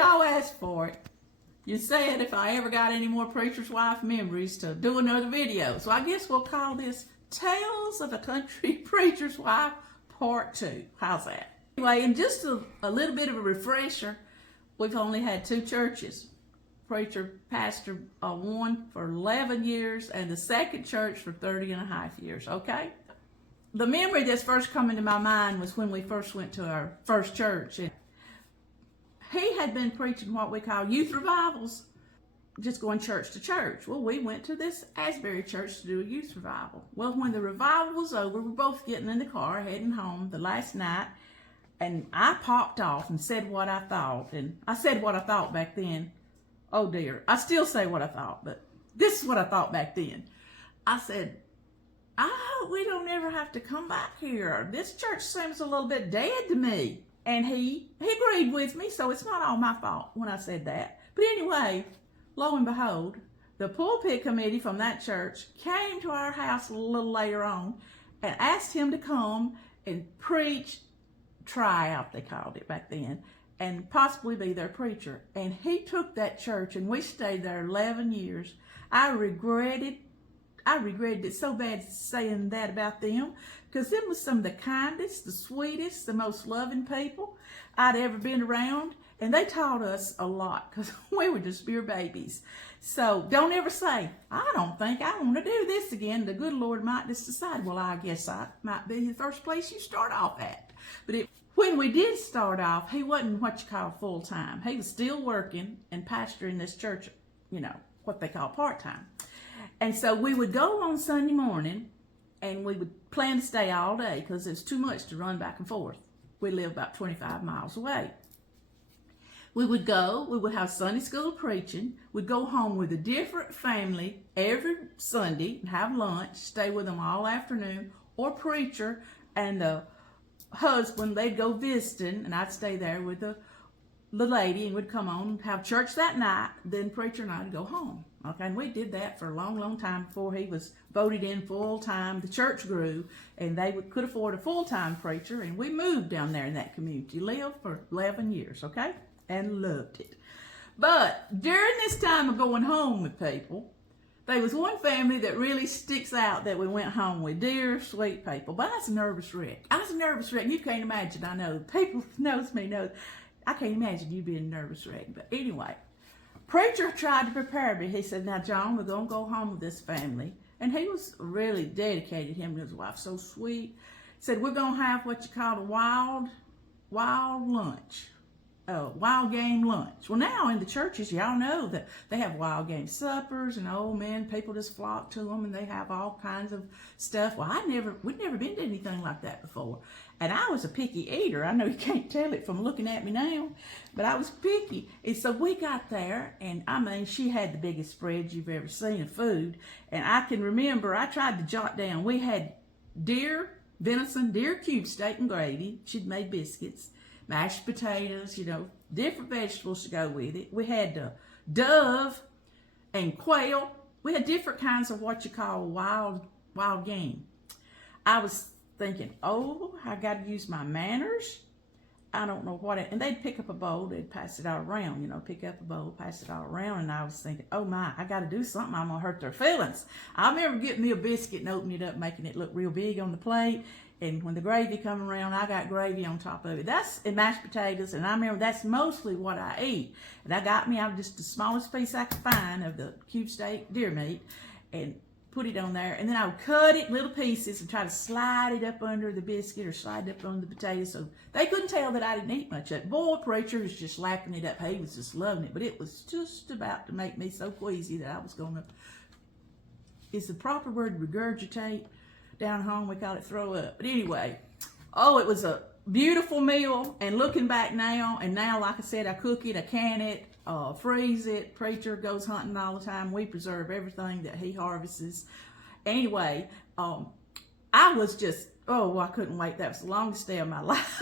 y'all asked for it. You said if I ever got any more Preacher's Wife memories to do another video. So I guess we'll call this Tales of a Country Preacher's Wife Part 2. How's that? Anyway, and just a little bit of a refresher, we've only had 2 churches. Preacher pastored one for 11 years and the second church for 30 and a half years, okay? The memory that's first coming to my mind was when we first went to our first church. And he had been preaching what we call youth revivals, just going church to church. Well, we went to this Asbury church to do a youth revival. Well, when the revival was over, we were both getting in the car, heading home the last night, and I popped off and said what I thought. And I said what I thought back then. Oh dear, I still say what I thought, but this is what I thought back then. I said, I hope we don't ever have to come back here. This church seems a little bit dead to me. And he agreed with me, so it's not all my fault when I said that. But anyway, lo and behold, the pulpit committee from that church came to our house a little later on and asked him to come and preach, try out, they called it back then, and possibly be their preacher. And he took that church, and we stayed there 11 years. I regretted it so bad saying that about them, because them was some of the kindest, the sweetest, the most loving people I'd ever been around, and they taught us a lot because we were just pure babies. So don't ever say, I don't think I want to do this again. The good Lord might just decide, well, I guess I might be the first place you start off at. But when we did start off, he wasn't what you call full-time. He was still working and pastoring this church, you know, what they call part-time. And so we would go on Sunday morning, and we would plan to stay all day because it's too much to run back and forth. We live about 25 miles away. We would go, we would have Sunday school preaching. We'd go home with a different family every Sunday and have lunch, stay with them all afternoon, or preacher and the husband, they'd go visiting, and I'd stay there with the lady, and we'd come on and have church that night, then preacher and I'd go home. Okay, and we did that for a long, long time before he was voted in full-time. The church grew, and they could afford a full-time preacher, and we moved down there in that community, lived for 11 years, okay, and loved it. But during this time of going home with people, there was one family that really sticks out that we went home with, dear, sweet people, but I was a nervous wreck. I was a nervous wreck. You can't imagine, I know. People knows me, knows. I can't imagine you being a nervous wreck, but anyway. Preacher tried to prepare me. He said, now, Joan, we're going to go home with this family. And he was really dedicated, him and his wife, so sweet. He said, we're going to have what you call a wild lunch, wild game lunch. Well, now in the churches, y'all know that they have wild game suppers, and oh man, people just flock to them, and they have all kinds of stuff. Well, we'd never been to anything like that before. And I was a picky eater. I know you can't tell it from looking at me now, but I was picky. And so we got there, and I mean, she had the biggest spread you've ever seen of food. And I can remember, I tried to jot down, we had deer cube steak and gravy. She'd made biscuits, mashed potatoes, you know, different vegetables to go with it. We had dove and quail. We had different kinds of what you call wild game. I was thinking, oh, I got to use my manners. I don't know what and they'd pick up a bowl, they'd pass it all around, you know, pick up a bowl, pass it all around, and I was thinking, oh my, I got to do something, I'm going to hurt their feelings. I remember getting me a biscuit and opening it up, making it look real big on the plate, and when the gravy come around, I got gravy on top of it. And mashed potatoes, and I remember that's mostly what I eat. And I got me out just the smallest piece I could find of the cube steak deer meat, and put it on there, and then I would cut it in little pieces and try to slide it up under the biscuit or slide it up under the potato, so they couldn't tell that I didn't eat much of it. Boy, preacher was just lapping it up. He was just loving it, but it was just about to make me so queasy that I was going to, is the proper word regurgitate? Down home we call it throw up. But anyway, oh, it was a beautiful meal, and looking back now, and now, like I said, I cook it, I can it, freeze it. Preacher goes hunting all the time. We preserve everything that he harvests. Anyway, I was just, I couldn't wait. That was the longest day of my life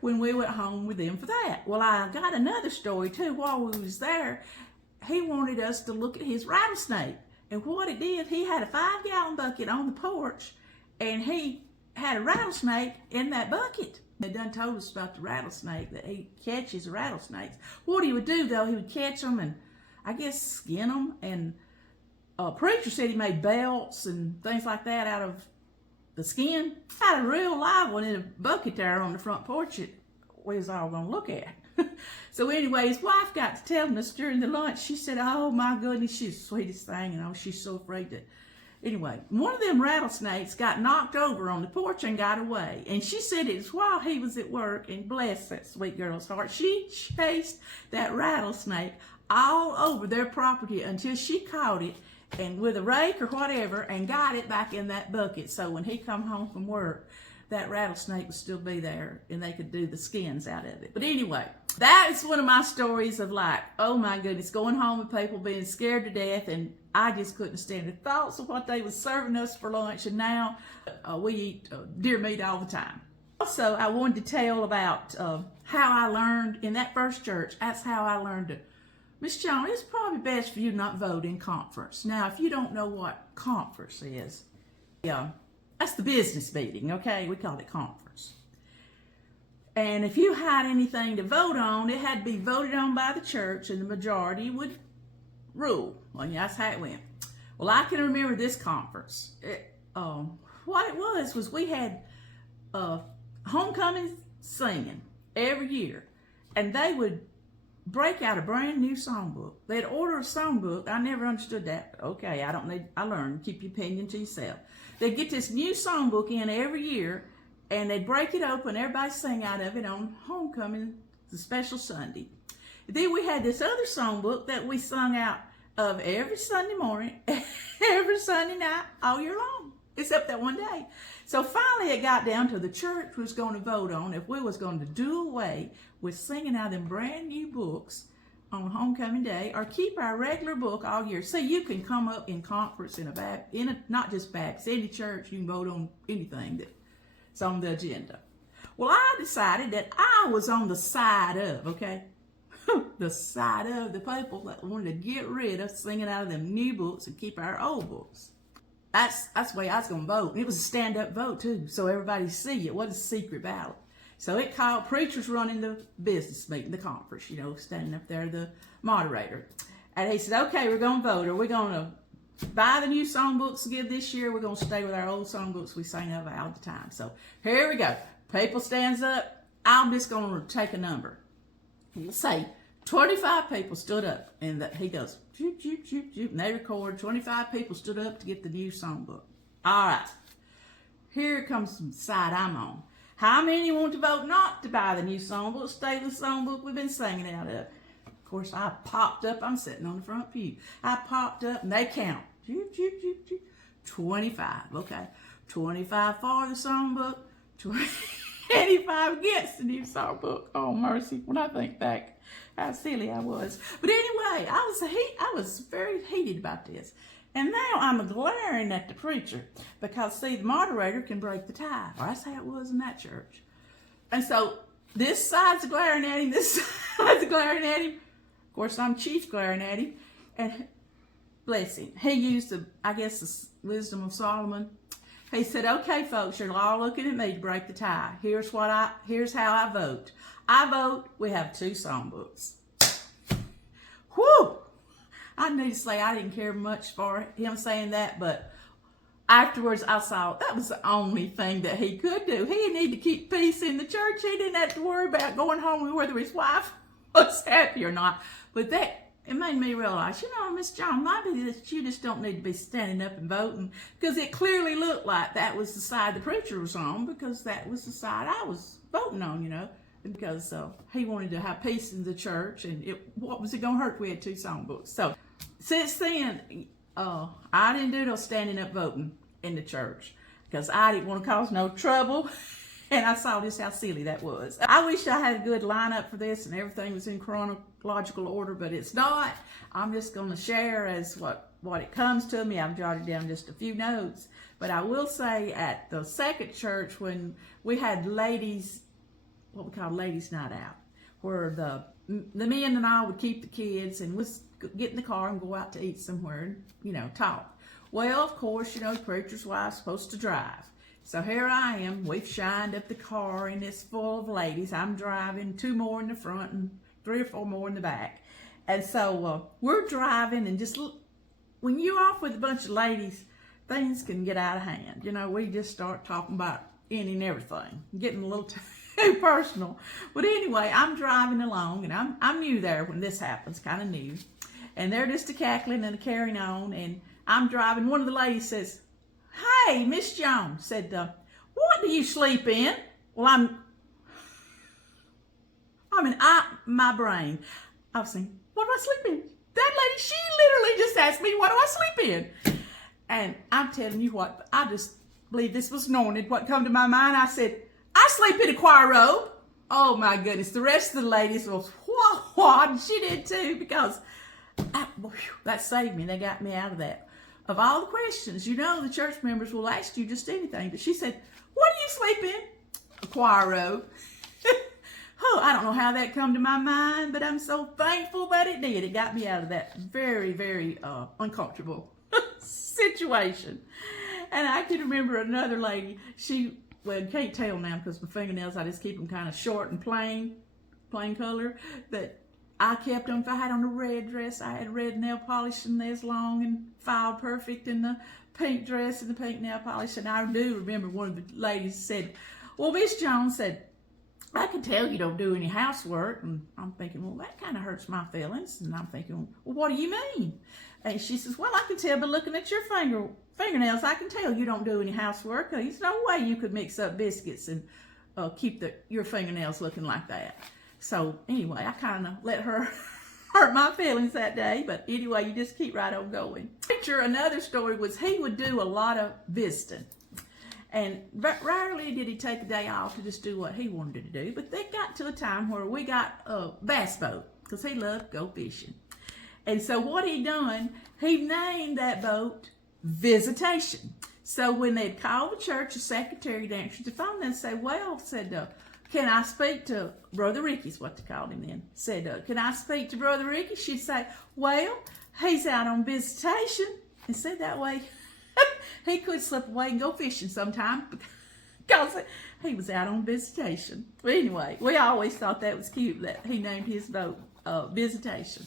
when we went home with them for that. Well, I got another story too. While we was there, he wanted us to look at his rattlesnake. And what it did, he had a 5-gallon bucket on the porch, and he had a rattlesnake in that bucket. They done told us about the rattlesnake, that he catches rattlesnakes. What he would do, though, he would catch them and, I guess, skin them. And a preacher said he made belts and things like that out of the skin. I had a real live one in a bucket there on the front porch that we was all going to look at. So anyway, his wife got to telling us during the lunch. She said, oh, my goodness, she's the sweetest thing. And oh, she's so afraid that... Anyway, one of them rattlesnakes got knocked over on the porch and got away. And she said it was while he was at work, and bless that sweet girl's heart, she chased that rattlesnake all over their property until she caught it, and with a rake or whatever, and got it back in that bucket. So when he come home from work, that rattlesnake would still be there, and they could do the skins out of it. But anyway, that is one of my stories of like, oh my goodness, going home with people being scared to death, and I just couldn't stand the thoughts of what they was serving us for lunch, and now we eat deer meat all the time. Also, I wanted to tell about how I learned in that first church. That's how I learned to, Miss Joan, it's probably best for you to not vote in conference. Now, if you don't know what conference is, that's the business meeting, okay? We call it conference. And if you had anything to vote on, it had to be voted on by the church, and the majority would rule. Well, that's how it went. Well, I can remember this conference. What it was we had homecoming singing every year, and they would break out a brand new songbook. They'd order a songbook. I never understood that. Okay, I learned. Keep your opinion to yourself. They'd get this new songbook in every year, and they'd break it open. Everybody sing out of it on homecoming, the special Sunday. Then we had this other songbook that we sung out of every Sunday morning, every Sunday night, all year long, except that one day. So finally it got down to the church was going to vote on if we was going to do away with singing out them brand new books on homecoming day, or keep our regular book all year. So you can come up in conference not just Baptist, any church, you can vote on anything that's on the agenda. Well, I decided that I was on the side of, okay, the side of the people that wanted to get rid of singing out of them new books and keep our old books. That's the way I was going to vote. And it was a stand-up vote, too, so everybody see. It wasn't a secret ballot. So it called preachers running the business meeting, the conference, standing up there, the moderator. And he said, okay, we're going to vote. Are we going to buy the new songbooks again this year? We're going to stay with our old songbooks we sang of all the time. So here we go. People stands up. I'm just going to take a number. He'll say 25 people stood up, and he goes, shoot, shoot, shoot, shoot, and they record 25 people stood up to get the new songbook. All right, here comes the side I'm on. How many want to vote not to buy the new songbook, stay with the songbook we've been singing out of? Of course, I popped up. I'm sitting on the front pew. I popped up, and they count. Shoot, shoot, shoot, shoot. 25, okay. 25 for the songbook, 25 against the new songbook. Oh, mercy, when I think back how silly I was. But anyway, I was very heated about this. And now I'm glaring at the preacher because, see, the moderator can break the tie. Or that's how it was in that church. And so this side's glaring at him, this side's glaring at him. Of course, I'm chief glaring at him. And bless him, he used, the wisdom of Solomon. He said, okay, folks, you're all looking at me to break the tie. Here's how I vote. I vote we have 2 songbooks. Whew! I need to say I didn't care much for him saying that, but afterwards I saw that was the only thing that he could do. He didn't need to keep peace in the church. He didn't have to worry about going home whether his wife was happy or not. But it made me realize, Miss Joan, might be that you just don't need to be standing up and voting, because it clearly looked like that was the side the preacher was on, because that was the side I was voting on, because he wanted to have peace in the church, and what was it going to hurt if we had 2 songbooks? So since then, I didn't do no standing up voting in the church, because I didn't want to cause no trouble. And I saw just how silly that was. I wish I had a good lineup for this and everything was in chronological order, but it's not. I'm just going to share as what it comes to me. I've jotted down just a few notes. But I will say at the second church, when we had ladies, what we call ladies' night out, where the men and I would keep the kids and we'd get in the car and go out to eat somewhere and, talk. Well, of course, the preacher's wife's supposed to drive. So here I am. We've shined up the car, and it's full of ladies. I'm driving, 2 more in the front and 3 or 4 more in the back. And so we're driving, and just when you're off with a bunch of ladies, things can get out of hand. You know, we just start talking about any and everything, getting a little too personal. But anyway, I'm driving along, and I'm new there when this happens, kind of new. And they're just a cackling and a carrying on, and I'm driving. One of the ladies says, "Hey, Miss Joan," said, "what do you sleep in?" Well, my brain, I was thinking, what do I sleep in? That lady, she literally just asked me, what do I sleep in? And I'm telling you what, I just believe this was anointed. What come to my mind, I said, "I sleep in a choir robe." Oh my goodness, the rest of the ladies was, what? And she did too, because that saved me. They got me out of that. Of all the questions, you know, the church members will ask you just anything. But she said, "What do you sleep in?" "A choir robe." Oh, I don't know how that come to my mind, but I'm so thankful that it did. It got me out of that very, very uncomfortable situation. And I can remember another lady. Well, you can't tell now because my fingernails, I just keep them kind of short and plain color. But I kept on, if I had on a red dress, I had red nail polish and nails long and filed perfect, in the pink dress and the pink nail polish. And I do remember one of the ladies said, "Well, Miss Jones," said, "I can tell you don't do any housework." And I'm thinking, well, that kind of hurts my feelings. And I'm thinking, well, what do you mean? And she says, "Well, I can tell by looking at your fingernails, I can tell you don't do any housework. There's no way you could mix up biscuits and keep your fingernails looking like that." So anyway, I kind of let her hurt my feelings that day. But anyway, you just keep right on going. Another story was he would do a lot of visiting. And rarely did he take a day off to just do what he wanted to do. But they got to a time where we got a bass boat, because he loved to go fishing. And so what he done, he named that boat Visitation. So when they'd call the church, the secretary to answer the phone, they'd say, "Well," said, "can I speak to Brother Ricky's," what they called him then. Said, "Can I speak to Brother Ricky?" She'd say, "Well, he's out on visitation." And said that way, he could slip away and go fishing sometime because he was out on visitation. But anyway, we always thought that was cute that he named his boat Visitation.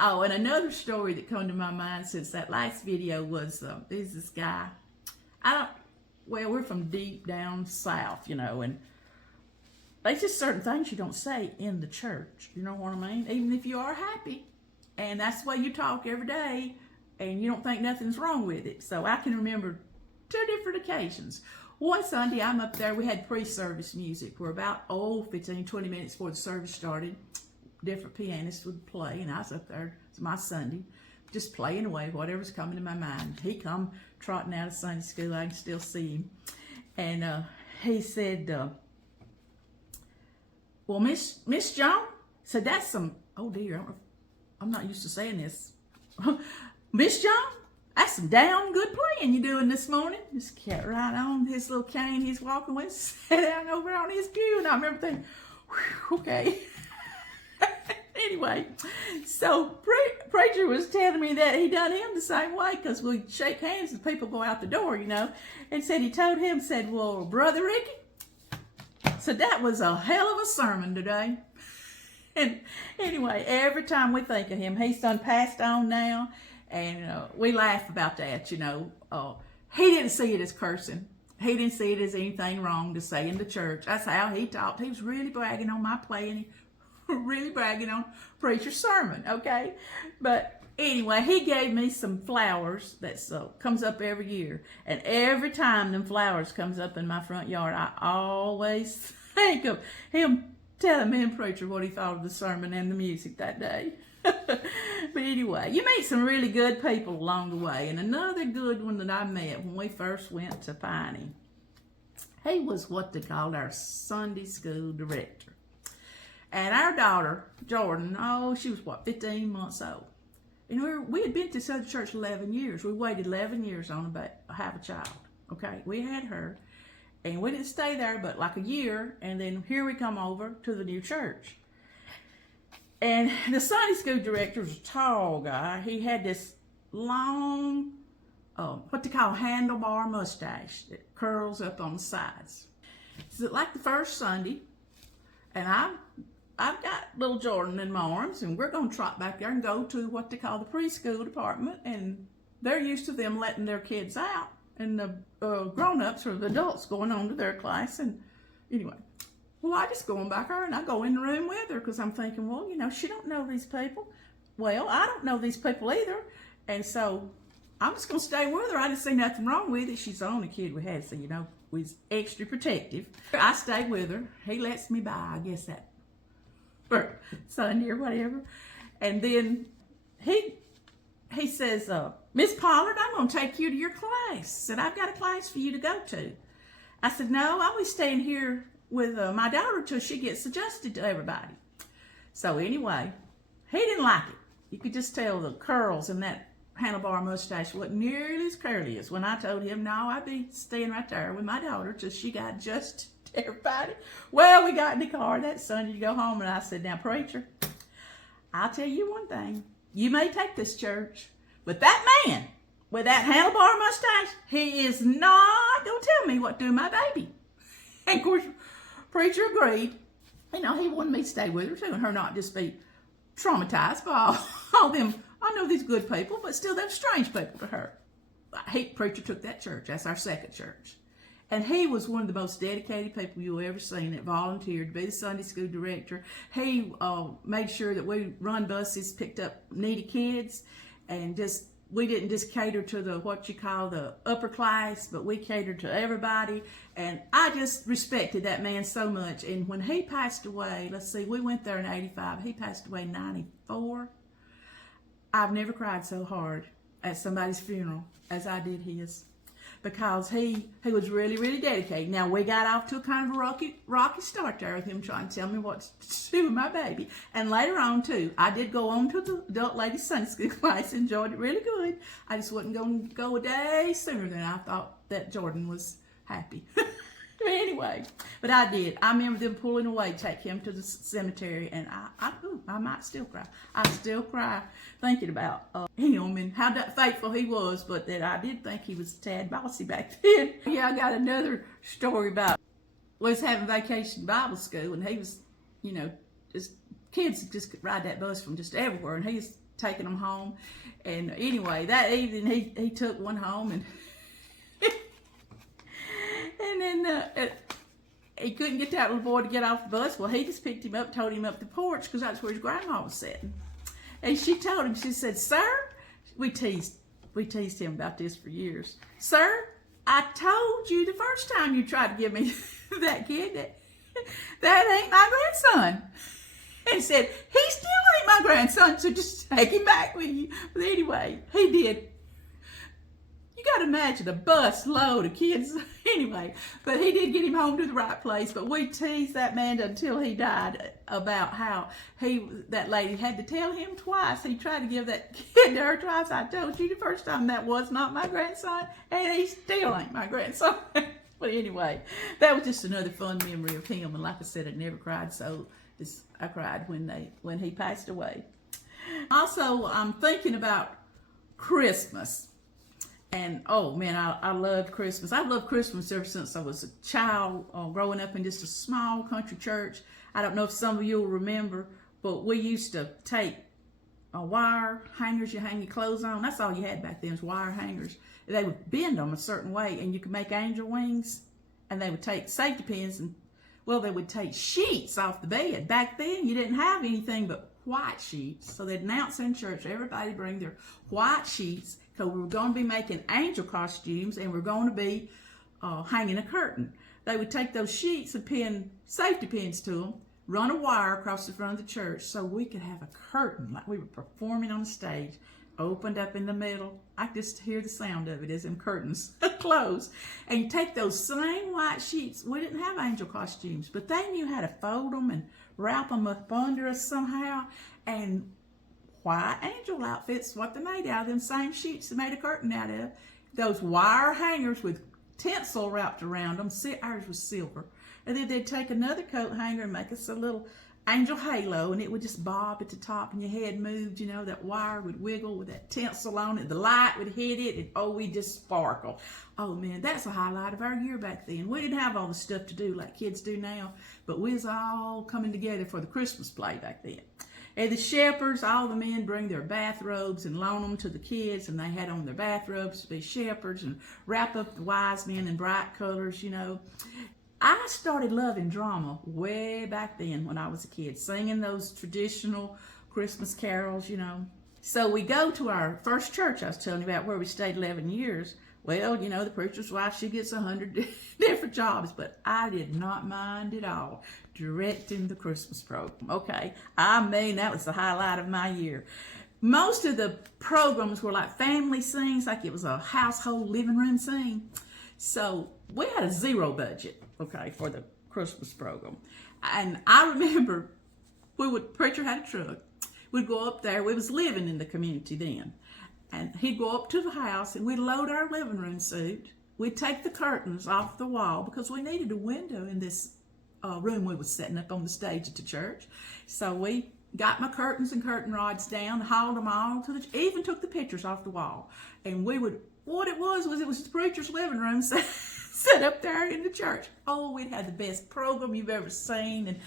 Oh, and another story that come to my mind since that last video was, there's this guy. We're from deep down south, you know, and there's just certain things you don't say in the church. You know what I mean? Even if you are happy, and that's the way you talk every day, and you don't think nothing's wrong with it. So I can remember 2 different occasions. One Sunday, I'm up there. We had pre-service music. We're about 15, 20 minutes before the service started. Different pianists would play, and I was up there. It's my Sunday, just playing away whatever's coming to my mind. He come trotting out of Sunday school. I can still see him. And he said, "Well, Miss Joan," said, "that's some," oh dear, I'm not used to saying this. "Miss Joan, that's some damn good playing you doing this morning." Just kept right on his little cane he's walking with, sat down over on his pew, and I remember thinking, okay. Anyway, so preacher was telling me that he done him the same way, because we shake hands as people go out the door, you know, and said he told him, said, "Well, Brother Ricky," so that was a hell of a sermon today. And anyway, every time we think of him, he's done passed on now, and we laugh about that, you know. He didn't see it as cursing. He didn't see it as anything wrong to say in the church. That's how he talked. He was really bragging on my playing, really bragging on preacher's sermon, okay? But anyway, he gave me some flowers that comes up every year. And every time them flowers comes up in my front yard, I always think of him telling me and preacher what he thought of the sermon and the music that day. But anyway, you meet some really good people along the way. And another good one that I met when we first went to Piney, he was what they called our Sunday school director. And our daughter, Jordan, she was 15 months old. And we had been to this other church 11 years. We waited 11 years on to have a child. Okay, we had her. And we didn't stay there but like a year. And then here we come over to the new church. And the Sunday school director was a tall guy. He had this long what they call handlebar mustache that curls up on the sides. So like the first Sunday, and I've got little Jordan in my arms, and we're going to trot back there and go to what they call the preschool department, and they're used to them letting their kids out, and the grown-ups or the adults going on to their class. And anyway, well, I just go on back her, and I go in the room with her because I'm thinking, well, you know, she don't know these people. Well, I don't know these people either, and so I'm just going to stay with her. I didn't see nothing wrong with it. She's the only kid we had, so, you know, we was extra protective. I stayed with her. He lets me by, I guess that for Sunday or whatever. And then he says, Miss Pollard, I'm going to take you to your class. Said, I've got a class for you to go to. I said, no, I'll be staying here with my daughter till she gets adjusted to everybody. So anyway, he didn't like it. You could just tell the curls in that handlebar mustache wasn't nearly as curly as when I told him, no, I'd be staying right there with my daughter till she got adjusted to everybody. Well, we got in the car that Sunday to go home, and I said, now, preacher, I'll tell you one thing. You may take this church, but that man with that handlebar mustache, he is not going to tell me what to do with my baby. And of course, preacher agreed. You know, he wanted me to stay with her too, and her not just be traumatized by all them. I know these good people, but still they're strange people to her. Preacher took that church. That's our second church. And he was one of the most dedicated people you'll ever seen that volunteered to be the Sunday school director. He made sure that we run buses, picked up needy kids, and we didn't just cater to the what you call the upper class, but we catered to everybody. And I just respected that man so much. And when he passed away, let's see, we went there in 85. He passed away in 94. I've never cried so hard at somebody's funeral as I did his, because he was really, really dedicated. Now, we got off to a kind of a rocky start there with him trying to tell me what to do with my baby. And later on, too, I did go on to the adult ladies Sunday school class, enjoyed it really good. I just wasn't going to go a day sooner than I thought that Jordan was happy. Anyway, but I did. I remember them pulling away, take him to the cemetery, and I might still cry. I still cry thinking about him and how faithful he was, but that I did think he was a tad bossy back then. Yeah, I got another story about, we was having vacation Bible school, and he was, you know, just kids just could ride that bus from just everywhere, and he was taking them home. And anyway, that evening he took one home, and and then he couldn't get that little boy to get off the bus. Well, he just picked him up, told him up the porch, because that's where his grandma was sitting. And she told him, she said, sir, we teased him about this for years. Sir, I told you the first time you tried to give me that kid that ain't my grandson. And said, he still ain't my grandson, so just take him back with you. But anyway, he did. You got to imagine a bus load of kids. Anyway, but he did get him home to the right place. But we teased that man until he died about how that lady had to tell him twice. He tried to give that kid to her twice. I told you the first time that was not my grandson, and he still ain't my grandson. But anyway, that was just another fun memory of him. And like I said, I never cried so I cried when he passed away. Also, I'm thinking about Christmas. And oh man, I loved Christmas. I've loved Christmas ever since I was a child, growing up in just a small country church. I don't know if some of you will remember, but we used to take wire hangers you hang your clothes on. That's all you had back then, was wire hangers. They would bend them a certain way, and you could make angel wings. And they would take safety pins, and well, they would take sheets off the bed. Back then, you didn't have anything but white sheets. So they'd announce in church, everybody bring their white sheets. So we were going to be making angel costumes, and we're going to be hanging a curtain. They would take those sheets and pin safety pins to them, run a wire across the front of the church so we could have a curtain like we were performing on stage, opened up in the middle. I could just hear the sound of it as them curtains close. And you take those same white sheets. We didn't have angel costumes, but they knew how to fold them and wrap them up under us somehow. And white angel outfits, what they made out of them same sheets they made a curtain out of. Those wire hangers with tinsel wrapped around them. Ours was silver. And then they'd take another coat hanger and make us a little angel halo, and it would just bob at the top and your head moved, you know, that wire would wiggle with that tinsel on it, the light would hit it, and oh, we just sparkle. Oh man, that's a highlight of our year back then. We didn't have all the stuff to do like kids do now, but we was all coming together for the Christmas play back then. And the shepherds, all the men bring their bathrobes and loan them to the kids, and they had on their bathrobes to be shepherds and wrap up the wise men in bright colors, you know. I started loving drama way back then when I was a kid, singing those traditional Christmas carols, you know. So we go to our first church I was telling you about, where we stayed 11 years. Well, you know, the preacher's wife, she gets 100 different jobs, but I did not mind at all directing the Christmas program. Okay, I mean, that was the highlight of my year. Most of the programs were like family scenes, like it was a household living room scene. So we had a zero budget, okay, for the Christmas program. And I remember preacher had a truck. We'd go up there. We was living in the community then. And he'd go up to the house and we'd load our living room suit. We'd take the curtains off the wall because we needed a window in this room we was setting up on the stage at the church. So we got my curtains and curtain rods down, hauled them all to even took the pictures off the wall. And we would, what it was the preacher's living room set up there in the church. Oh, we'd had the best program you've ever seen. And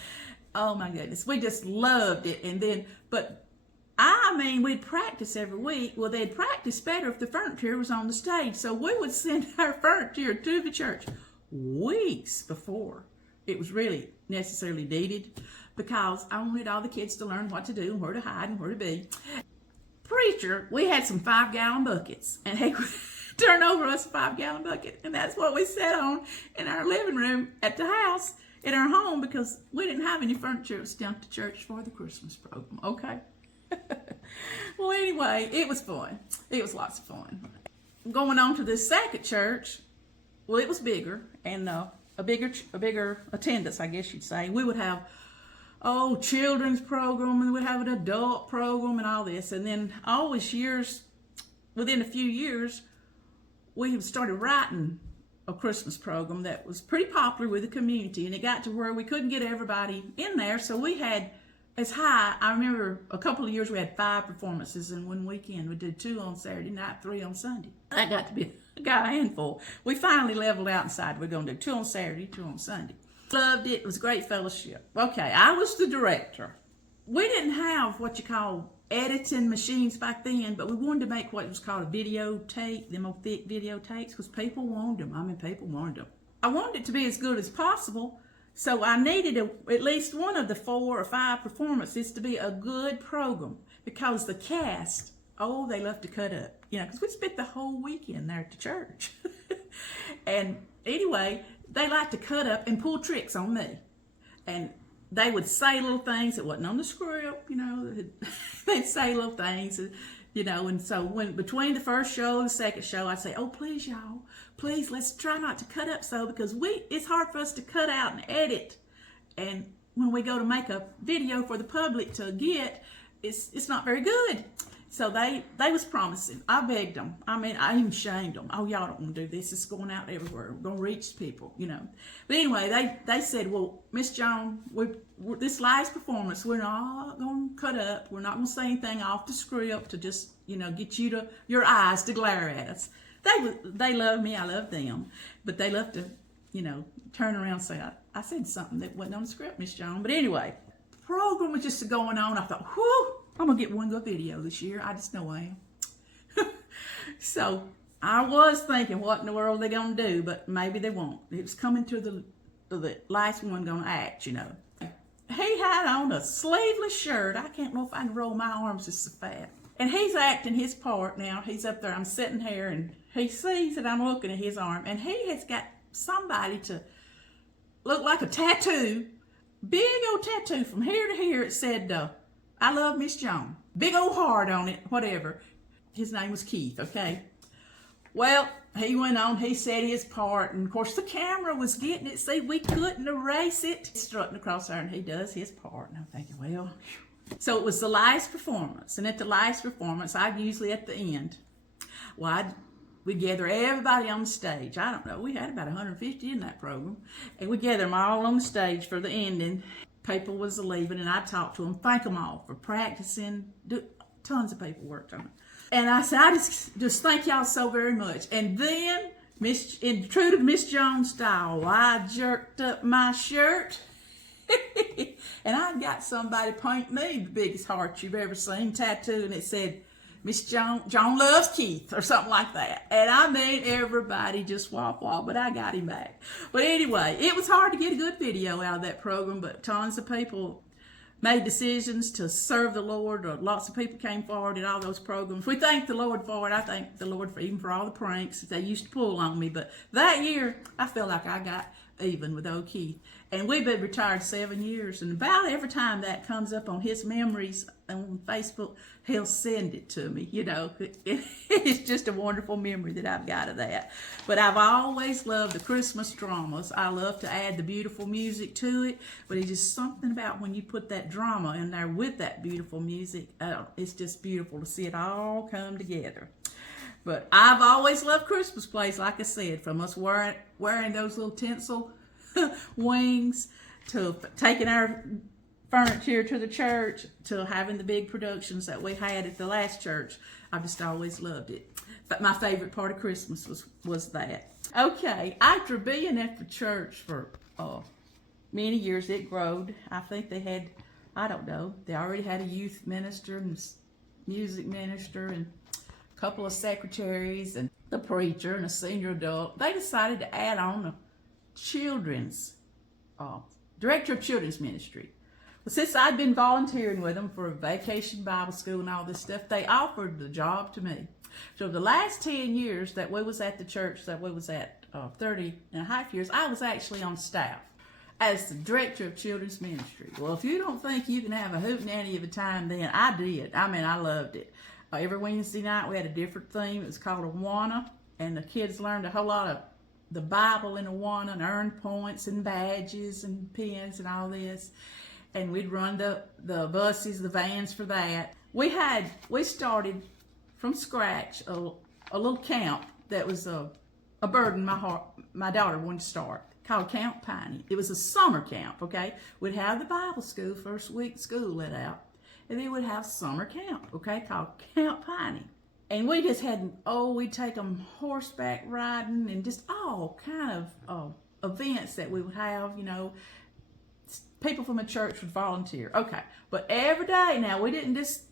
oh my goodness, we just loved it. And then, but I mean, we'd practice every week. Well, they'd practice better if the furniture was on the stage. So we would send our furniture to the church weeks before it was really necessarily needed, because I wanted all the kids to learn what to do and where to hide and where to be. Preacher, we had some 5-gallon buckets, and he would turn over us a 5-gallon bucket, and that's what we sat on in our living room at the house, in our home, because we didn't have any furniture. It was down to church for the Christmas program, okay? Well, anyway, it was fun. It was lots of fun. Going on to this second church, well, it was bigger, and a bigger attendance, I guess you'd say. We would have children's program, and we'd have an adult program and all this. And then always within a few years, we started writing a Christmas program that was pretty popular with the community, and it got to where we couldn't get everybody in there. So we had I remember a couple of years we had 5 performances in one weekend. We did 2 on Saturday night, 3 on Sunday. That got to be a handful. We finally leveled out and decided we're going to do 2 on Saturday, 2 on Sunday. Loved it. It was great fellowship. Okay, I was the director. We didn't have what you call editing machines back then, but we wanted to make what was called a videotape, them old thick videotapes, because people wanted them. I mean, people wanted them. I wanted it to be as good as possible, so I needed at least one of the 4 or 5 performances to be a good program, because the cast, they love to cut up, you know, because we spent the whole weekend there at the church. And anyway, they like to cut up and pull tricks on me. And they would say little things that wasn't on the script, you know. They'd say little things, you know. And so between the first show and the second show, I'd say, please, y'all, please, let's try not to cut up so, because it's hard for us to cut out and edit. And when we go to make a video for the public to get, it's not very good. So they was promising. I begged them. I mean, I even shamed them. Y'all don't want to do this. It's going out everywhere. We're going to reach people, you know. But anyway, they said, well, Miss Joan, this last performance, we're not going to cut up. We're not going to say anything off the script to just, you know, get your eyes to glare at us. They love me. I love them. But they love to, you know, turn around and say, I said something that wasn't on the script, Miss Joan. But anyway, the program was just going on. I thought, whew, I'm going to get one good video this year. I just know I am. So I was thinking, what in the world are they going to do? But maybe they won't. It was coming to the last one going to act, you know. He had on a sleeveless shirt. I can't know if I can roll my arms, it's so fat. And he's acting his part now. He's up there. I'm sitting here, and he sees that I'm looking at his arm. And he has got somebody to look like a tattoo. Big old tattoo from here to here. It said, I love Miss Joan. Big old heart on it, whatever. His name was Keith, okay? Well, he went on, he said his part, and of course the camera was getting it. See, we couldn't erase it. Strutting across there, and he does his part. And I'm thinking, well, so it was the last performance. And at the last performance, I'd usually at the end, we'd gather everybody on the stage. I don't know, we had about 150 in that program. And we'd gather them all on the stage for the ending. people was leaving, and I talked to them, thank them all for practicing. Tons of people worked on it. And I said, I just thank y'all so very much. And then, in true to Miss Joan style, I jerked up my shirt. And I got somebody paint me the biggest heart you've ever seen, tattoo, and it said, Miss Joan loves Keith, or something like that. And I mean, everybody just wop, but I got him back. But anyway, it was hard to get a good video out of that program, but tons of people made decisions to serve the Lord. Lots of people came forward in all those programs. We thank the Lord for it. I thank the Lord even for all the pranks that they used to pull on me. But that year, I felt like I got even with old Keith. And we've been retired 7 years. And about every time that comes up on his memories on Facebook, he'll send it to me. You know, it's just a wonderful memory that I've got of that. But I've always loved the Christmas dramas. I love to add the beautiful music to it. But it's just something about when you put that drama in there with that beautiful music. It's just beautiful to see it all come together. But I've always loved Christmas plays, like I said, from us wearing those little tinsel wings to taking our furniture to the church to having the big productions that we had at the last church. I've just always loved it. But my favorite part of Christmas was that. Okay, after being at the church for many years, it growed. I think they had, I don't know, they already had a youth minister and music minister and couple of secretaries and the preacher and a senior adult. They decided to add on a children's director of children's ministry. Well, since I'd been volunteering with them for vacation Bible school and all this stuff, they offered the job to me. So the last 10 years that we was at the church that we was at, 30 and a half years, I was actually on staff as the director of children's ministry. Well, if you don't think you can have a hootenanny of a time, then I did. I mean, I loved it. Every Wednesday night we had a different theme. It was called Awana, and the kids learned a whole lot of the Bible in Awana and earned points and badges and pins and all this. And we'd run the buses, the vans for that. We started from scratch a little camp that was a burden my daughter wanted to start, called Camp Piney. It was a summer camp, okay? We'd have the Bible school, first week school let out. And then we'd have summer camp, okay, called Camp Piney. And we just had, we'd take them horseback riding and just all kind of events that we would have, you know. People from the church would volunteer. Okay, but every day now, we didn't just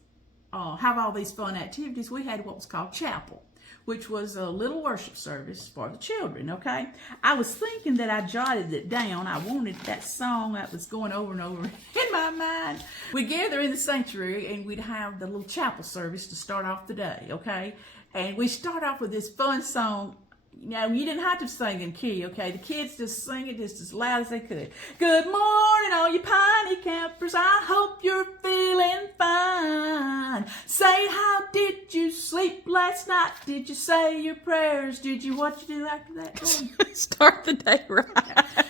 have all these fun activities. We had what was called chapel, which was a little worship service for the children, okay? I was thinking that I jotted it down. I wanted that song that was going over and over in my mind. We'd gather in the sanctuary and we'd have the little chapel service to start off the day, okay? And we start off with this fun song. Now, you didn't have to sing in key, okay? The kids just sing it just as loud as they could. Good morning, all you Piney campers. I hope you're feeling fine. Say, how did you sleep last night? Did you say your prayers? What you do after that? Start the day right. Okay.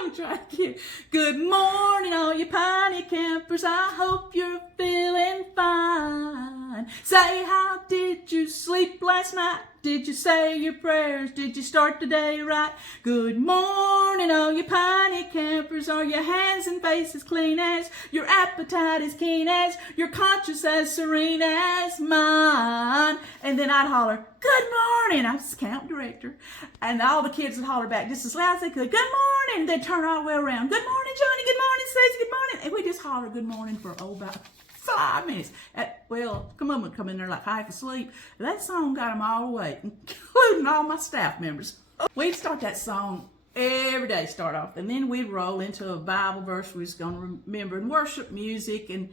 I'm trying to get. Good morning, all you Piney campers. I hope you're feeling fine. Say, how did you sleep last night? Did you say your prayers? Did you start the day right? Good morning, all you Piney campers. Are your hands and faces clean as? Your appetite as keen as? Your conscience as serene as mine? And then I'd holler, good morning. I was the camp director. And all the kids would holler back just as loud as they could, good morning. They'd turn all the way around. Good morning, Johnny. Good morning, Stacey. Good morning. And we just holler good morning for about 5 minutes. Come in there like half asleep. That song got them all awake, including all my staff members. We'd start that song every day, start off, and then we'd roll into a Bible verse we was going to remember, and worship music and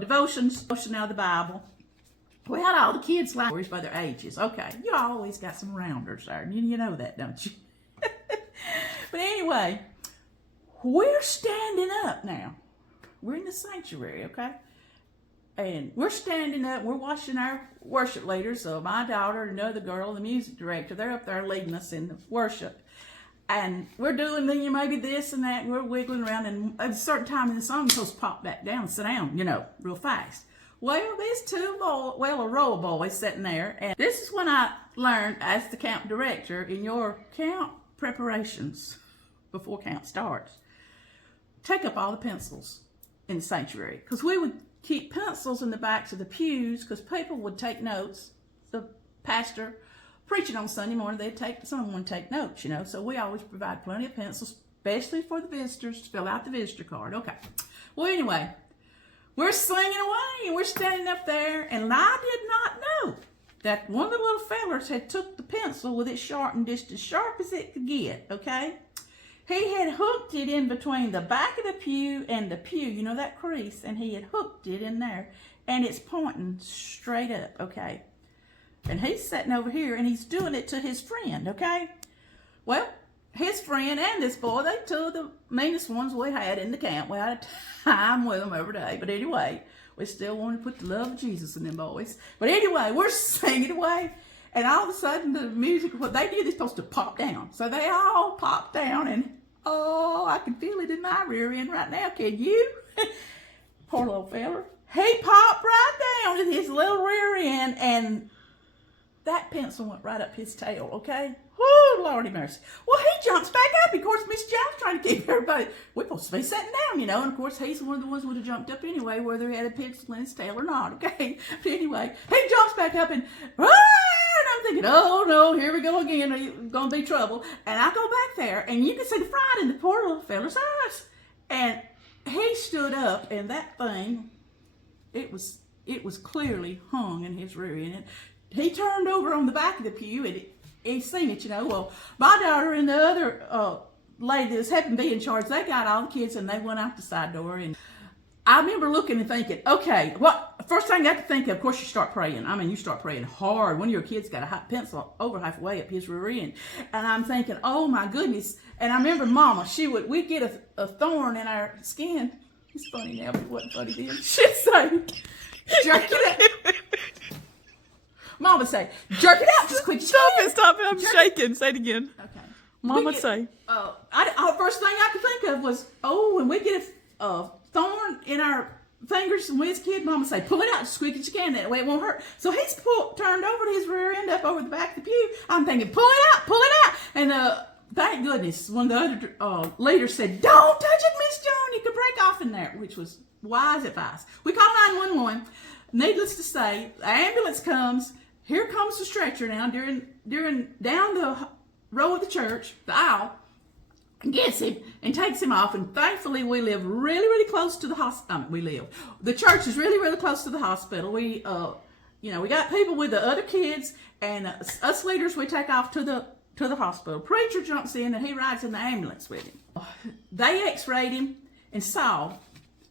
devotion out of the Bible. We had all the kids like by their ages. Okay, you always got some rounders there. You know that, don't you? But anyway, we're standing up now. We're in the sanctuary, okay? And we're standing up, we're watching our worship leaders, so my daughter, another girl, the music director, they're up there leading us in the worship. And we're doing maybe this and that, and we're wiggling around, and at a certain time in the song, we're supposed to pop back down and sit down, real fast. Well, these a row of boys sitting there, and this is when I learned as the camp director in your camp preparations before camp starts take up all the pencils in the sanctuary, because we would keep pencils in the backs of the pews, because people would take notes. The pastor preaching on Sunday morning, someone would take notes, you know. So we always provide plenty of pencils, especially for the visitors, to fill out the visitor card. Okay. Well, anyway, we're singing away, and we're standing up there, and I did not know that one of the little fellers had took the pencil with it sharpened just as sharp as it could get, okay? He had hooked it in between the back of the pew and the pew, you know, that crease, and he had hooked it in there, and it's pointing straight up, okay? And he's sitting over here, and he's doing it to his friend, okay? Well, his friend and this boy, they two of the meanest ones we had in the camp. We had a time with them every day. But anyway, we still wanted to put the love of Jesus in them boys. But anyway, we're singing away. And all of a sudden, the music, what they did, they're supposed to pop down. So they all popped down. And, oh, I can feel it in my rear end right now. Can you? Poor little fella. He popped right down in his little rear end. And that pencil went right up his tail, okay? Whoo, Lordy mercy. Well, he jumps back up. Of course, Miss Joan's trying to keep everybody. We're supposed to be sitting down, you know. And, of course, he's one of the ones who would have jumped up anyway, whether he had a pencil in his tail or not, okay? But anyway, he jumps back up and I'm thinking, oh, no, here we go again. It's going to be trouble. And I go back there, and you can see the fright in the poor little fella's eyes. And he stood up, and that thing, it was clearly hung in his rear end. He turned over on the back of the pew, and he seen it, you know. Well, my daughter and the other lady that's happened to be in charge, they got all the kids, and they went out the side door. And I remember looking and thinking, okay, first thing I could think of course, you start praying. I mean, you start praying hard. One of your kids got a hot pencil over halfway up his rear end. And I'm thinking, oh, my goodness. And I remember Mama, we'd get a thorn in our skin. It's funny now, but it wasn't funny then. She'd say, jerk it up. Mom would say, jerk it out just quick. Stop it, I'm shaking. Say it again. Okay. Mom would say. First thing I could think of was, when we get a thorn in our fingers and we was a kid, Mom would say, pull it out as quick as you can, that way it won't hurt. So he's turned over to his rear end up over the back of the pew. I'm thinking, pull it out. And thank goodness, one of the other leaders said, don't touch it, Miss Joan. You could break off in there, which was wise advice. We called 911. Needless to say, the ambulance comes. Here comes the stretcher now, down the row of the church, the aisle, gets him and takes him off. And thankfully, we live really, really close to the hospital. The church is really, really close to the hospital. We got people with the other kids, and us leaders, we take off to the hospital. Preacher jumps in, and he rides in the ambulance with him. They x-rayed him and saw.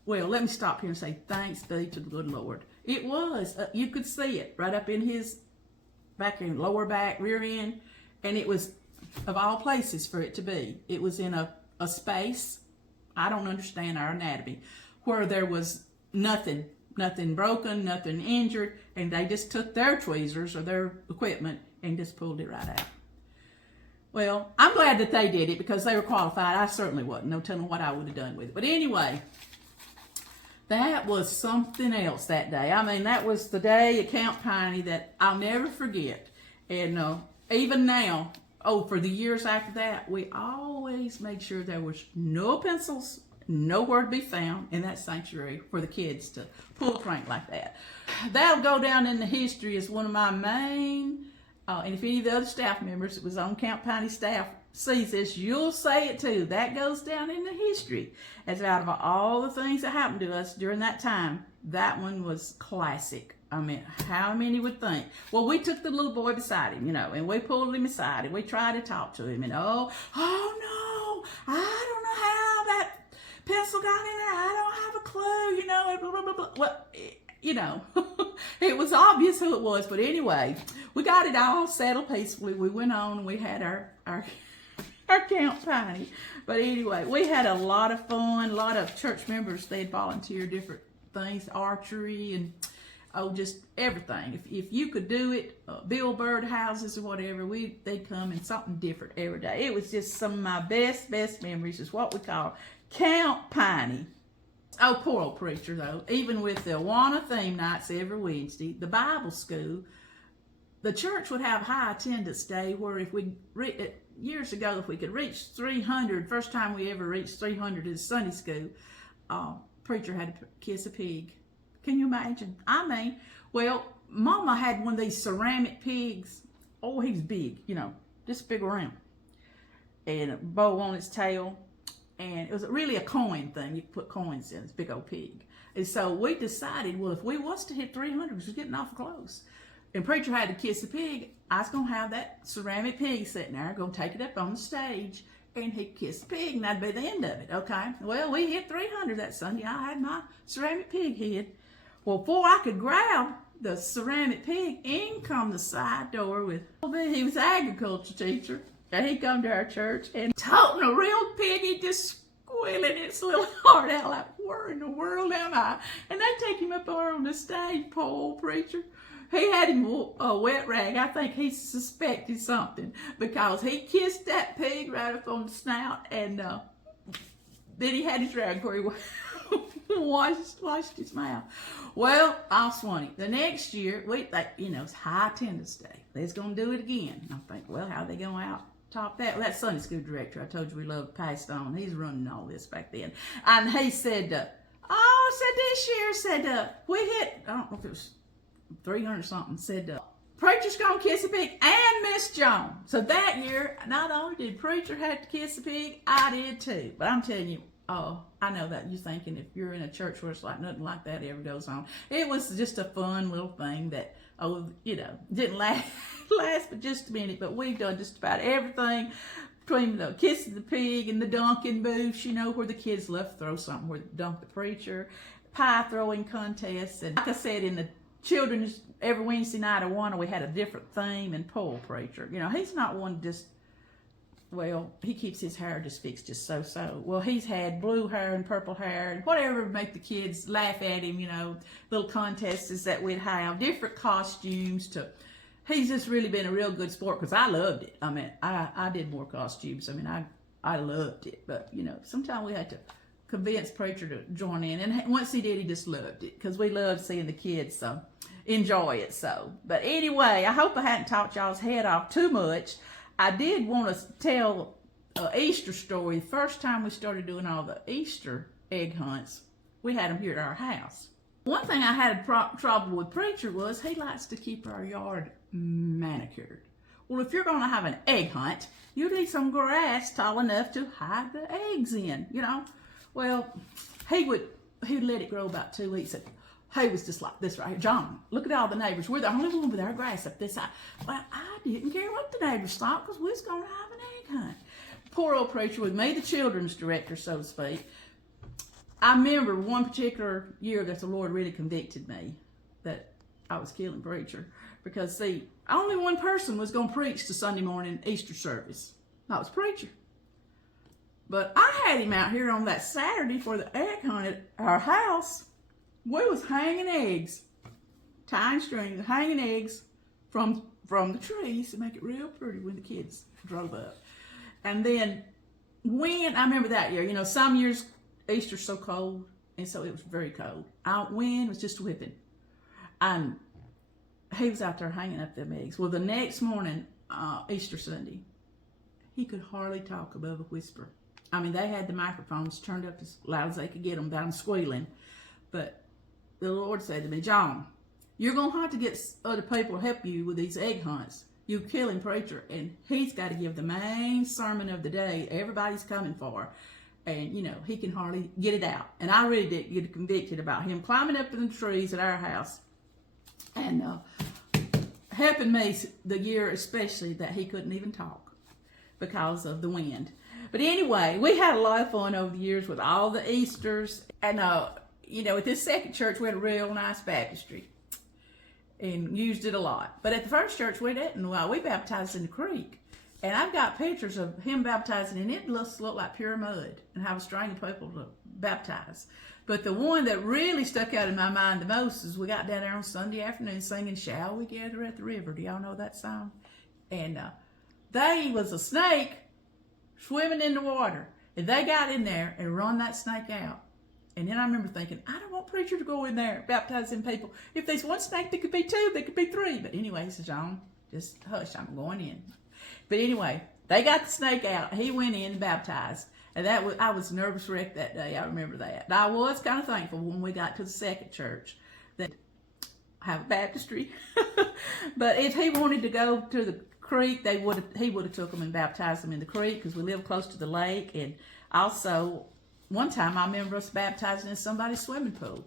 Well, let me stop here and say thanks be to the good Lord. It was, you could see it right up in his back end, lower back, rear end, and it was, of all places for it to be, it was in a space, I don't understand our anatomy, where there was nothing broken, nothing injured, and they just took their tweezers or their equipment and just pulled it right out. Well, I'm glad that they did it because they were qualified. I certainly wasn't. No telling what I would have done with it. But anyway, that was something else that day. I mean, that was the day at Camp Piney that I'll never forget. And even now, for the years after that, we always made sure there was no pencils, nowhere to be found in that sanctuary for the kids to pull a prank like that. That'll go down in the history as one of my main, and if any of the other staff members that was on Camp Piney staff sees this, you'll say it too. That goes down in the history as out of all the things that happened to us during that time, that one was classic. I mean, how many would think? Well, we took the little boy beside him, and we pulled him aside and we tried to talk to him, and oh no, I don't know how that pencil got in there. I don't have a clue, blah, blah, blah, blah. Well, it was obvious who it was, but anyway, we got it all settled peacefully. We went on and we had our Camp Piney. But anyway, we had a lot of fun. A lot of church members, they'd volunteer different things, archery and just everything. If you could do it, build bird houses or whatever, they'd come in something different every day. It was just some of my best memories is what we call Camp Piney. Oh, poor old preacher though. Even with the Awana theme nights every Wednesday, the Bible school, the church would have high attendance day where if we years ago, if we could reach 300, first time we ever reached 300 in Sunday school, preacher had to kiss a pig. Can you imagine? I mean, well, Mama had one of these ceramic pigs. Oh, he was big, you know, just big around. And a bow on its tail. And it was really a coin thing. You could put coins in. It's a big old pig. And so we decided, well, if we was to hit 300, because we're getting awful close, and preacher had to kiss the pig, I was going to have that ceramic pig sitting there, going to take it up on the stage, and he'd kiss the pig, and that'd be the end of it, okay? Well, we hit 300 that Sunday. I had my ceramic pig head. Well, before I could grab the ceramic pig, in come the side door with, he was an agriculture teacher, and he come to our church, and toting a real piggy, just squealing its little heart out like, where in the world am I? And they take him up there on the stage, poor old preacher. He had him a wet rag. I think he suspected something because he kissed that pig right up on the snout, and then he had his rag where he washed his mouth. Well, I swung it. The next year, we think, you know, it's High Attendance Day. They're going to do it again. And I think, well, how are they going to out-top that? Well, that Sunday school director I told you we loved passed on. He's running all this back then. And he said, this year, we hit, I don't know if it was 300 something, said, preacher's gonna kiss a pig and Miss Joan. So that year, not only did preacher have to kiss a pig, I did too. But I'm telling you, I know that you're thinking if you're in a church where it's like nothing like that ever goes on. It was just a fun little thing that, didn't last but just a minute. But we've done just about everything between the kissing the pig and the dunking booths, you know, where the kids love to throw something, where they dunk the preacher, pie throwing contests. And like I said, in the children's, every Wednesday night at 1, we had a different theme, and poor preacher, you know, he's not one just, well, he keeps his hair just fixed just so. Well, he's had blue hair and purple hair and whatever would make the kids laugh at him, you know, little contests that we'd have, different costumes to, he's just really been a real good sport because I loved it. I mean, I did more costumes. I mean, I loved it, but, you know, sometimes we had to convince preacher to join in, and once he did, he just loved it because we loved seeing the kids enjoy it. But anyway, I hope I hadn't talked y'all's head off too much. I did want to tell an Easter story. The first time we started doing all the Easter egg hunts, we had them here at our house. One thing I had trouble with preacher was he likes to keep our yard manicured. Well, if you're going to have an egg hunt, you need some grass tall enough to hide the eggs in, you know. Well, he'd let it grow about 2 weeks. He was just like this right here. John, look at all the neighbors. We're the only one with our grass up this high. Well, I didn't care what the neighbors thought because we was going to have an egg hunt. Poor old preacher with me, the children's director, so to speak. I remember one particular year that the Lord really convicted me that I was killing preacher because, see, only one person was going to preach the Sunday morning Easter service. That was preacher. But I had him out here on that Saturday for the egg hunt at our house. We was hanging eggs, tying strings, hanging eggs from the trees to make it real pretty when the kids drove up. And then I remember that year, you know, some years Easter's so cold, and so it was very cold. Wind was just whipping. And he was out there hanging up them eggs. Well, the next morning, Easter Sunday, he could hardly talk above a whisper. I mean, they had the microphones turned up as loud as they could get them down squealing. But the Lord said to me, John, you're going to have to get other people to help you with these egg hunts. You killing preacher, and he's got to give the main sermon of the day everybody's coming for. And, you know, he can hardly get it out. And I really did get convicted about him climbing up in the trees at our house and helping me the year especially that he couldn't even talk because of the wind. But anyway, we had a lot of fun over the years with all the Easters. And, you know, at this second church, we had a real nice baptistry and used it a lot. But at the first church, we didn't. Well, we baptized in the creek. And I've got pictures of him baptizing, and it looked like pure mud and have a string of people to baptize. But the one that really stuck out in my mind the most is we got down there on Sunday afternoon singing, Shall We Gather at the River? Do y'all know that song? And they was a snake swimming in the water. And they got in there and run that snake out. And then I remember thinking, I don't want preacher to go in there baptizing people. If there's one snake, there could be two, there could be three. But anyway, he says, Joan, just hush, I'm going in. But anyway, They got the snake out. He went in and baptized. And I was nervous wreck that day. I remember that. And I was kind of thankful when we got to the second church that have a baptistry. But if he wanted to go to the creek, he would have took them and baptized them in the creek because we live close to the lake. And also, one time I remember us baptizing in somebody's swimming pool.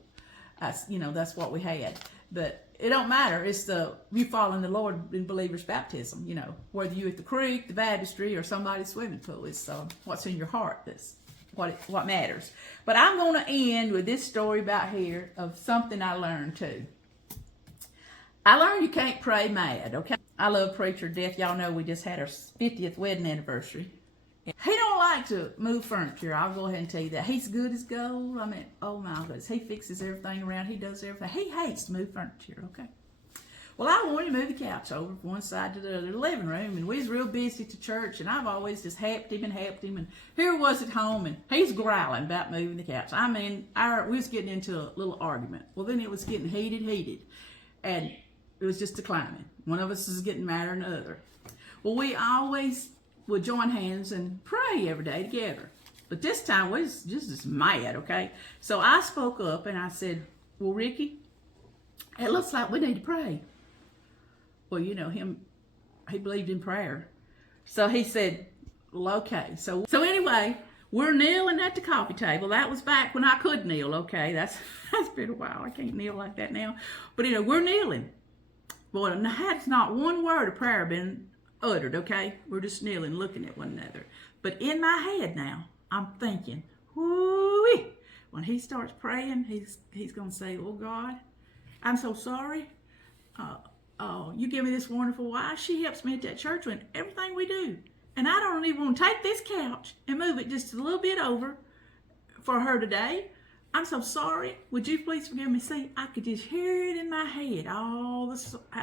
That's what we had. But it don't matter. It's you following the Lord in believer's baptism. Whether you at the creek, the baptistry, or somebody's swimming pool. It's what's in your heart that's what matters. But I'm going to end with this story about here of something I learned too. I learned you can't pray mad. Okay, I love preacher to death. Y'all know we just had our 50th wedding anniversary. He don't like to move furniture. I'll go ahead and tell you that. He's good as gold. I mean, oh my goodness. He fixes everything around. He does everything. He hates to move furniture, okay? Well, I wanted to move the couch over from one side to the other, the living room, and we was real busy to church, and I've always just helped him, and here was at home, and he's growling about moving the couch. I mean, we was getting into a little argument. Well, then it was getting heated, and it was just declining. One of us is getting madder than the other. Well, we always would join hands and pray every day together. But this time we was just as mad, okay? So I spoke up and I said, well, Ricky, it looks like we need to pray. Well, he believed in prayer. So he said, well, okay. So anyway, we're kneeling at the coffee table. That was back when I could kneel, okay? That's been a while. I can't kneel like that now. But we're kneeling. Boy, that's not one word of prayer been uttered, okay? We're just kneeling, looking at one another. But in my head now, I'm thinking, whoo-wee. When he starts praying, he's going to say, oh, God, I'm so sorry. You give me this wonderful wife. She helps me at that church with everything we do. And I don't even want to take this couch and move it just a little bit over for her today. I'm so sorry. Would you please forgive me? See, I could just hear it in my head, how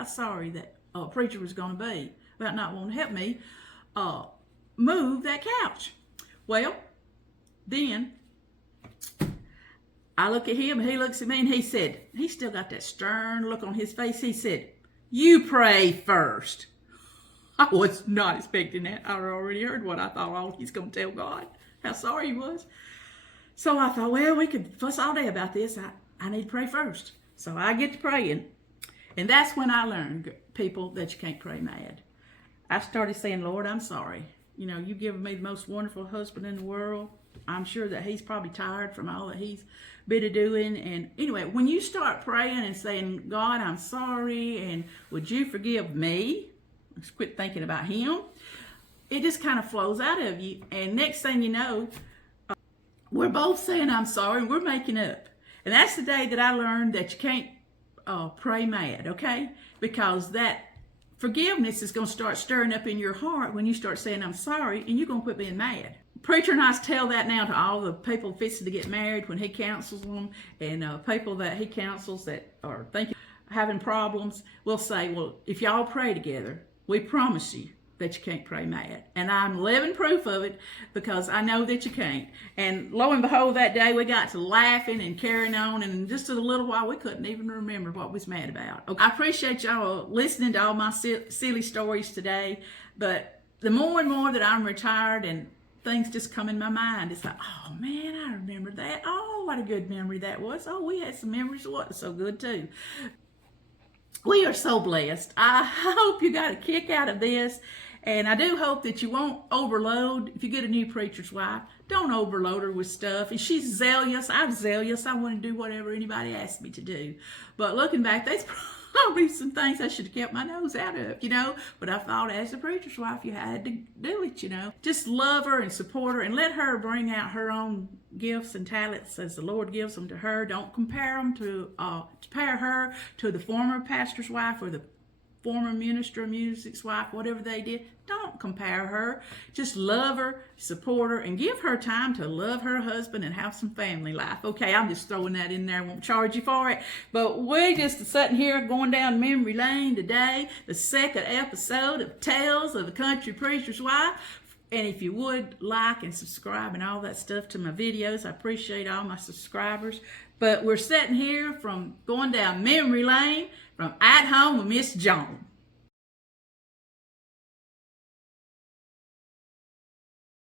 sorry that preacher was going to be about not wanting to help me move that couch. Well, then I look at him and he looks at me and he said, he still got that stern look on his face. He said, you pray first. I was not expecting that. I already heard what I thought he's going to tell God, how sorry he was. So I thought, well, we could fuss all day about this. I need to pray first. So I get to praying. And that's when I learned, people, that you can't pray mad. I started saying, Lord, I'm sorry. You've given me the most wonderful husband in the world. I'm sure that he's probably tired from all that he's been doing. And anyway, when you start praying and saying, God, I'm sorry, and would you forgive me? Let's quit thinking about him. It just kind of flows out of you. And next thing you know, we're both saying I'm sorry, and we're making up. And that's the day that I learned that you can't pray mad, okay? Because that forgiveness is going to start stirring up in your heart when you start saying I'm sorry, and you're going to quit being mad. Preacher and I tell that now to all the people fixing to get married when he counsels them, and people that he counsels that are having problems. We'll say, well, if y'all pray together, we promise you that you can't pray mad. And I'm living proof of it because I know that you can't. And lo and behold, that day we got to laughing and carrying on, and just a little while we couldn't even remember what we was mad about. Okay. I appreciate y'all listening to all my silly stories today, but the more and more that I'm retired and things just come in my mind, it's like, oh man, I remember that. Oh, what a good memory that was. Oh, we had some memories that wasn't so good too. We are so blessed. I hope you got a kick out of this. And I do hope that you won't overload. If you get a new preacher's wife, don't overload her with stuff. And she's zealous. I'm zealous. I want to do whatever anybody asks me to do. But looking back, there's probably some things I should have kept my nose out of, But I thought as a preacher's wife, you had to do it, Just love her and support her and let her bring out her own gifts and talents as the Lord gives them to her. Don't compare them compare her to the former pastor's wife or the former minister of music's wife, whatever they did. Don't compare her. Just love her, support her, and give her time to love her husband and have some family life. Okay, I'm just throwing that in there. I won't charge you for it. But we're just sitting here going down memory lane today, the second episode of Tales of a Country Preacher's Wife. And if you would like and subscribe and all that stuff to my videos, I appreciate all my subscribers. But we're sitting here from going down memory lane from At Home with Miss Joan.